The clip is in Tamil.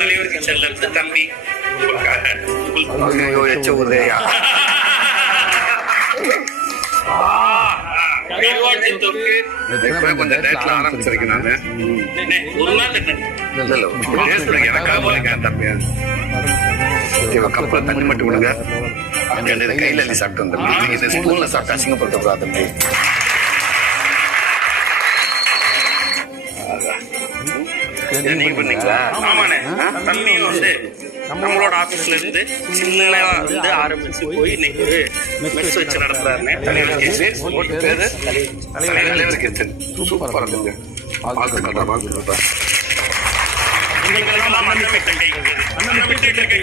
தலைவருக்கு செல்ல இருந்து தம்பி உங்களுக்காக கொஞ்சம் டேட்ல ஆரம்பிச்சிருக்கேன் நானு. ஒரு நாள் தம்பி கப்பல தண்ணி மட்டும் விடுங்க. கையில அள்ளி சாப்பிட்டு வந்தேன். இது ஸ்பூன்ல சாப்பிட்டு அசிங்கப்படுத்த கூடாது தம்பி. நீங்க பண்ணீங்களா? ஆமாண்ணே. தம்பியும் வந்து நம்மளோட ஆபீஸ்ல இருந்து சின்னதா வந்து ஆரம்பிச்சு போய் இன்னைக்கு ஒரு மெஸ் வச்சு நடத்துறாருன்னு தலைவர் கிச்சன் சூப்பரா இருக்குங்க. உங்களுக்கு எல்லாம் அண்ணன் விட்டு கை